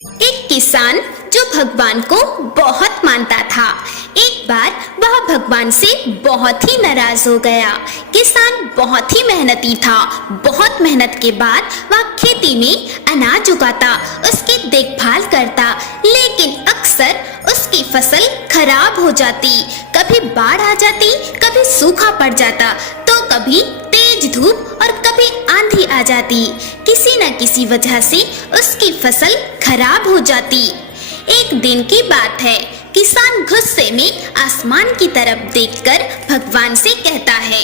एक किसान जो भगवान को बहुत मानता था, एक बार वह भगवान से बहुत ही नाराज हो गया। किसान बहुत ही मेहनती था। बहुत मेहनत के बाद वह खेती में अनाज उगाता, उसकी देखभाल करता, लेकिन अक्सर उसकी फसल खराब हो जाती। कभी बाढ़ आ जाती, कभी सूखा पड़ जाता, तो कभी तेज धूप और कभी आंधी आ जाती। किसी न किसी वजह से उसकी फसल खराब हो जाती। एक दिन की बात है, किसान गुस्से में आसमान की तरफ देखकर भगवान से कहता है,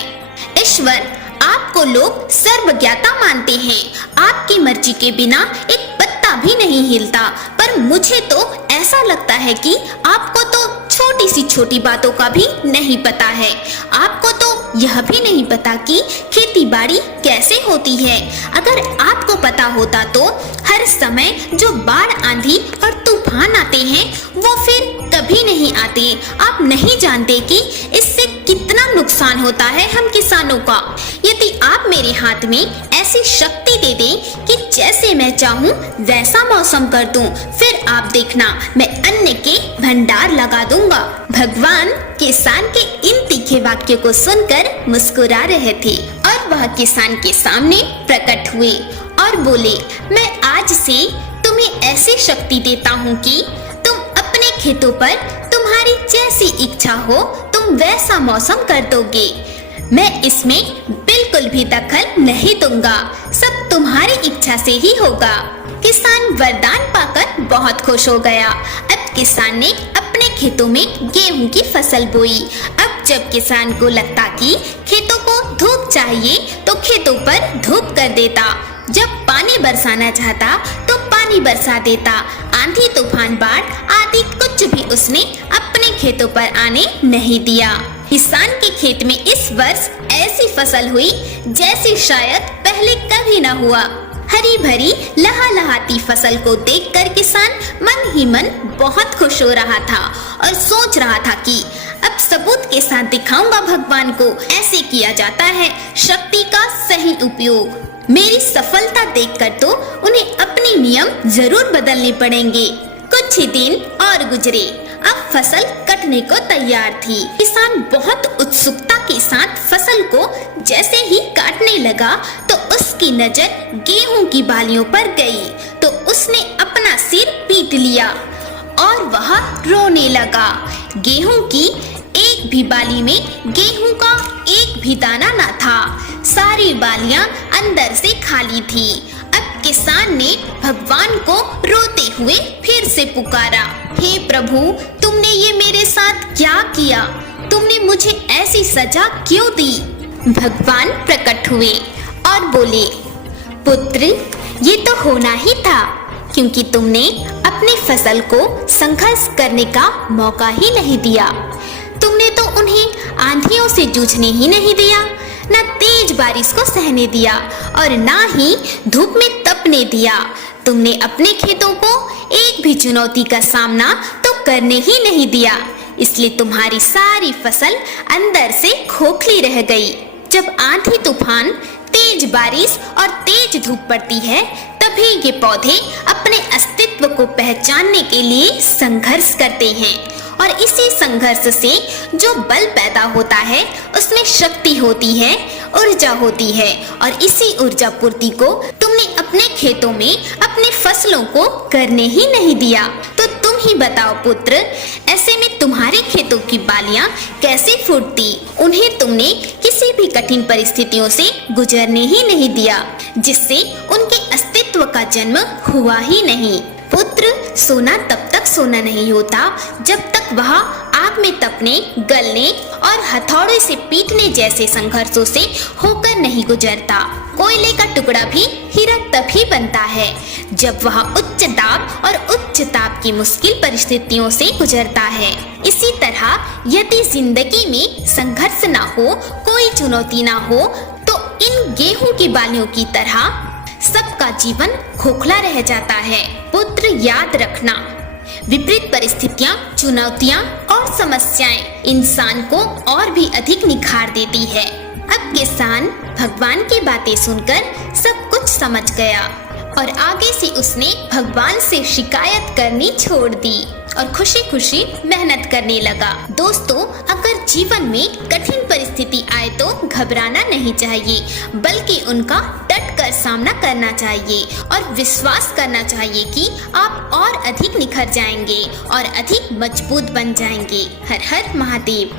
ईश्वर, आपको लोग सर्वज्ञाता मानते हैं, आपकी मर्जी के बिना एक पत्ता भी नहीं हिलता, पर मुझे तो ऐसा लगता है कि आपको तो छोटी सी छोटी बातों का भी नहीं पता है। आपको तो यह भी नहीं पता कि खेती बाड़ी कैसे होती है। अगर आपको पता होता तो हर समय जो बाढ़, आंधी और तूफान आते हैं वो फिर कभी नहीं आते। आप नहीं जानते कि इससे कितना नुकसान होता है हम किसानों का। यदि आप मेरे हाथ में ऐसी शक्ति दे दें कि जैसे मैं चाहूँ वैसा मौसम कर दूं, फिर आप देखना मैं अन्न के भंडार लगा दूंगा। भगवान किसान के इन तीखे वाक्य को सुनकर मुस्कुरा रहे थे और वह किसान के सामने प्रकट हुए और बोले, मैं आज से तुम्हें ऐसी शक्ति देता हूँ कि तुम अपने खेतों पर तुम्हारी जैसी इच्छा हो तुम वैसा मौसम कर दोगे। मैं इसमें बिल्कुल भी दखल नहीं दूंगा, सब तुम्हारी इच्छा से ही होगा। किसान वरदान पाकर बहुत खुश हो गया। अब किसान ने अपने खेतों में गेहूं की फसल बोई। अब जब किसान को लगता कि खेतों को धूप चाहिए तो खेतों पर धूप कर देता। जब पानी बरसाना चाहता तो पानी बरसा देता। आंधी, तूफान, बाढ़ आदि कुछ भी उसने अपने खेतों पर आने नहीं दिया। किसान के खेत में इस वर्ष ऐसी फसल हुई जैसी शायद पहले कभी न हुआ। हरी भरी लहलहाती फसल को देखकर किसान मन ही मन बहुत खुश हो रहा था और सोच रहा था कि अब सबूत के साथ दिखाऊंगा भगवान को ऐसे किया जाता है शक्ति का सही उपयोग। मेरी सफलता देखकर तो उन्हें अपने नियम जरूर बदलने पड़ेंगे। कुछ ही दिन और गुजरे। अब फसल कटने को तैयार थी। किसान बहुत उत्सुकता के साथ फसल को जैसे ही काटने लगा तो उसकी नजर गेहूं की बालियों पर गई, तो उसने अपना सिर पीट लिया और वह रोने लगा। गेहूं की एक भी बाली में गेहूं का एक भी दाना न था। सारी बालियां अंदर से खाली थी। अब किसान ने भगवान को रोते हुए फिर से पुकारा, हे प्रभु, तुमने ये मेरे साथ क्या किया? तुमने मुझे ऐसी सजा क्यों दी? भगवान प्रकट हुए और बोले, पुत्र, ये तो होना ही था, क्योंकि तुमने अपनी फसल को संघर्ष करने का मौका ही नहीं दिया। तुमने तो उन्हें आंधियों से जूझने ही नहीं दिया, न तेज बारिश को सहने दिया और ना ही धूप में तपने दिया। तुमने अपने खेतों को एक भी चुनौती का सामना तो करने ही नहीं दिया, इसलिए तुम्हारी सारी फसल अंदर से खोखली रह गई। जब आंधी, तूफान, तेज बारिश और तेज धूप पड़ती है तभी ये पौधे अपने अस्तित्व को पहचानने के लिए संघर्ष करते हैं, और इसी संघर्ष से जो बल पैदा होता है उसमें शक्ति होती है, ऊर्जा होती है, और इसी ऊर्जा पूर्ति को तुमने अपने खेतों में अपनी फसलों को करने ही नहीं दिया। तो तुम ही बताओ पुत्र, ऐसे में तुम्हारे खेतों की बालियां कैसे फूटती? उन्हें तुमने किसी भी कठिन परिस्थितियों से गुजरने ही नहीं दिया, जिससे उनके अस्तित्व का जन्म हुआ ही नहीं। पुत्र, सोना तब तक सोना नहीं होता जब तक वह आग में तपने, गलने और हथौड़े से पीटने जैसे संघर्षों से होकर नहीं गुजरता। कोयले का टुकड़ा भी हीरा तभी बनता है जब वह उच्च दाब और उच्च ताप की मुश्किल परिस्थितियों से गुजरता है। इसी तरह यदि जिंदगी में संघर्ष ना हो, कोई चुनौती ना हो, तो इन गेहूं की बालियों की तरह सबका जीवन खोखला रह जाता है। पुत्र, याद रखना, विपरीत परिस्थितियां, चुनौतियां और समस्याएं इंसान को और भी अधिक निखार देती है। अब किसान भगवान की बातें सुनकर सब कुछ समझ गया और आगे से उसने भगवान से शिकायत करनी छोड़ दी और खुशी खुशी मेहनत करने लगा। दोस्तों, अगर जीवन में कठिन परिस्थिति आए तो घबराना नहीं चाहिए, बल्कि उनका डट कर सामना करना चाहिए और विश्वास करना चाहिए कि आप और अधिक निखर जाएंगे और अधिक मजबूत बन जाएंगे। हर हर महादेव।